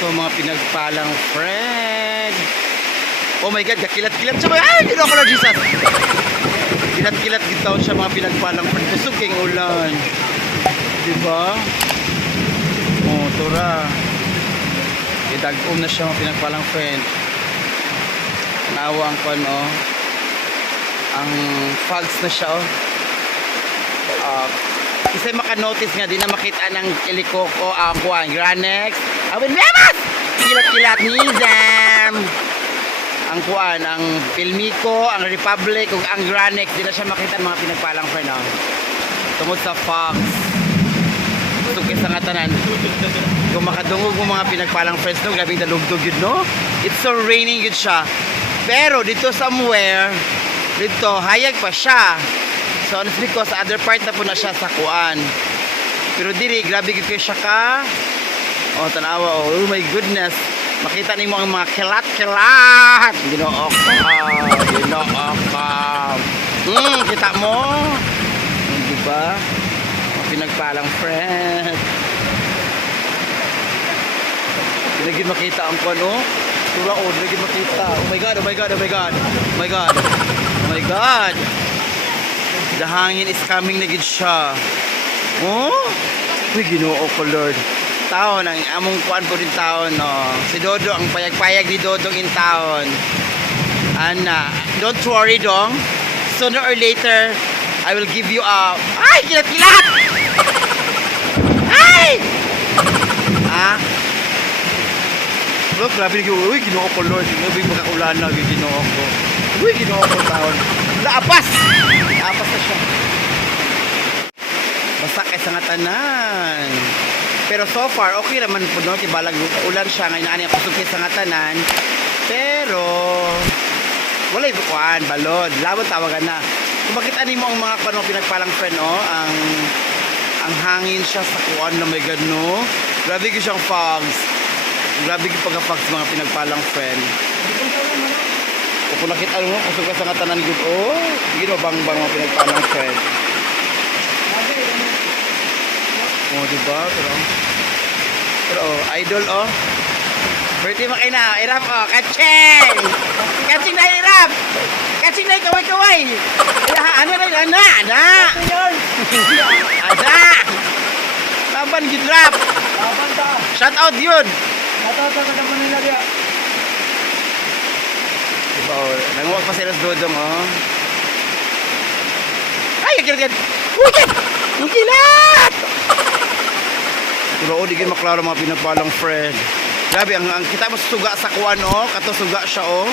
So mga pinagpalang friend. Oh my God, kakilat-kilat siya. Ay, ginawa ko lang, Jesus. Kilat-kilat gitaw siya mga pinagpalang friend. Kusog kayong ulan. Diba? Oh, tura. Itag-om na siya mga pinagpalang friend. Nawa ang kwan, oh. Ang fogs na siya, oh. Kasi makanotice nga, di na makita ng Ilikoko, ang kwan, Granex. Awin, Memas! Kilat-kilat ni Zam! Ang kuan, ang Pilmico, ang Republic, ug ang Granex, di na siya makita mga pinagpalang friend, oh. Tungod sa fox. Tugis sa ngatanan. Kung makadungog mo mga pinagpalang friends, no, grabe dalugdog yun, no? It's so raining yun siya. Pero dito somewhere, dito, hayag pa siya. So, it's because sa other part na po na siya sa kuan. Pero diri, grabe kayo siya ka. Oh, tanawa, oh my goodness. Makita niyo ang mga kilat-kilat. Ginoo ka. Ginoo ka. Kita mo? Diba? Pinagpalang friend. Pinagin makita ang kuno. Turaon, pinagin makita. Oh my God, oh my God, oh my God. Oh my God. Oh my God. The hangin is coming na gid siya. Oh? Uy, Ginoo ko, Lord. Taon, ang among kuan po din taon, no. Si Dodo, ang payag-payag ni Dodong in taon. Ana, don't worry, dong. Sooner or later, I will give you a... Ay, kilat-kilat! Ay! Ah? Look, grabe nyo. Uy, Ginoo ko, Lord. Grabe magkakulan na, Ginoo ko. Uy, Ginoo ko taon. Laapas! Laapas na siya. Basta kaysa nga tanan. Pero so far, okay naman po, no? Tibalag ulan siya. Ngayon na ako sukis sa nga tanan. Pero, wala yung kuhaan, balod. Labot tawagan na. Kung makita mo ang mga kano pinagpalang friend, no? Ang hangin siya sa kuhaan na may gano. Grabe ko siyang fogs. Grabe ko pagka-fogs mga pinagpalang friend. Kung nakita mo, kusog ka sa nga tanan good, oh, hindi mo bang-bang mga pinagpalang friend. Oh, diba? Pero oh, idol, oh. Berti mo kayo na, irap, oh, kacheng! Kacheng na irap! Kacheng na kaway-kaway! Ano na, ana! Ana! Laban, gidrap! Shout out yun! Shout out sa Manila dia. Diba, oh, nanguwag pa sila sa Dodong, oh. Ay, agad-agad! Uy! Ang kilat! Pero oh, di kayo maklaro mga pinagpalang friend. Grabe, ang kita mo suga sa kuwan, oh. Kato suga siya, oh.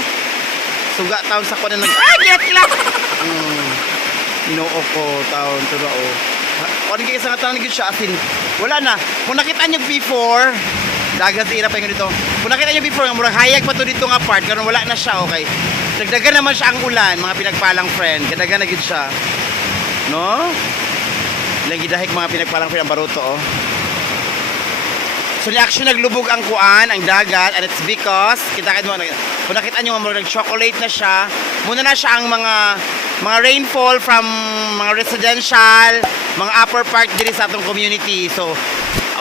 Suga taon sa kuwan na nag... Ay, kilat-kilat! Inoo ko, taon, tura, oh. Kung kayo sa nga taon siya, asin, wala na. Kung nakita niyo before, dagat sa irap pa yung dito. Kung nakita niyo before, murag hayag pa to dito nga part, karon wala na siya, okay. Nagdagan naman siya ang ulan, mga pinagpalang friend. Kadagan na gid siya. No? Ilang gidahik mga pinagpalang friend ang baruto, oh. So, actually, naglubog ang kuan, ang dagat, and it's because, kung nakita nyo, nag-chocolate na siya, muna na siya ang mga rainfall from mga residential, mga upper part diri sa atong community. So,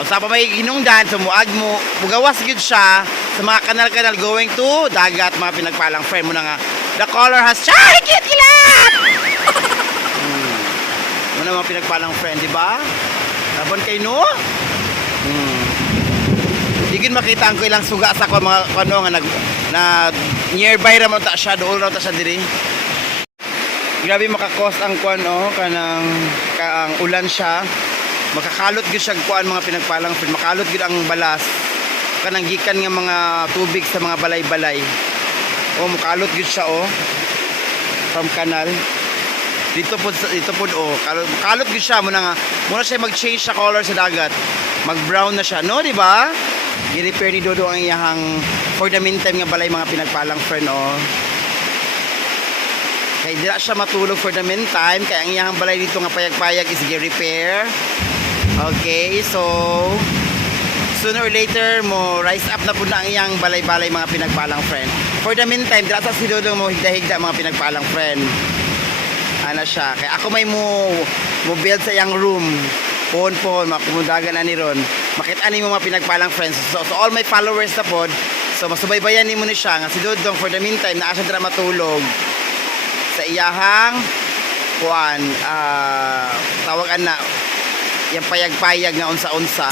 sa pa may hinungdan, so mugawas yun siya sa mga kanal-kanal going to dagat, mga pinagpalang friend mo na nga. The color has changed! Kilat! Muna mga pinagpalang friend, di ba? Labon kayo, no? Digin makita ang ko ilang suga sa ko mga kano nga na nearby ra man ta siya, dool ra ta siya diri. Grabe makakos ang kuan, oh, kanang ang ulan siya. Makakalot gyud siya kuan mga pinagpalang friend, makalot gyud ang balas. Kanang gikan nga mga tubig sa mga balay-balay. Oh, makalot gyud siya, oh. From canal. Dito po oh, kalot gyud siya muna siya mag-change sa color sa dagat. Mag-brown na siya, no, di ba? I-repair ni Dodo ang iyang for the meantime nga balay mga pinagpalang friend, oh. Kaya di na siya matulog for the meantime, kaya ang iyang balay dito nga payag-payag is i-repair. Okay, so sooner or later mo rise up na po na ang iyang balay-balay mga pinagpalang friend. For the meantime, di na si Dodo mo higda-higda mga pinagpalang friend. Ano siya, kaya ako may mo build sa iyang room. Pohon makumundagan ani ron. Makita ni mo mga pinagpalang friends. So all my followers na pod. So masubaybayan nimo ni siya nga si Dodong for the meantime naa siya dira matulog sa iyahang kuan tawagan na yung payag-payag nga unsa-unsa.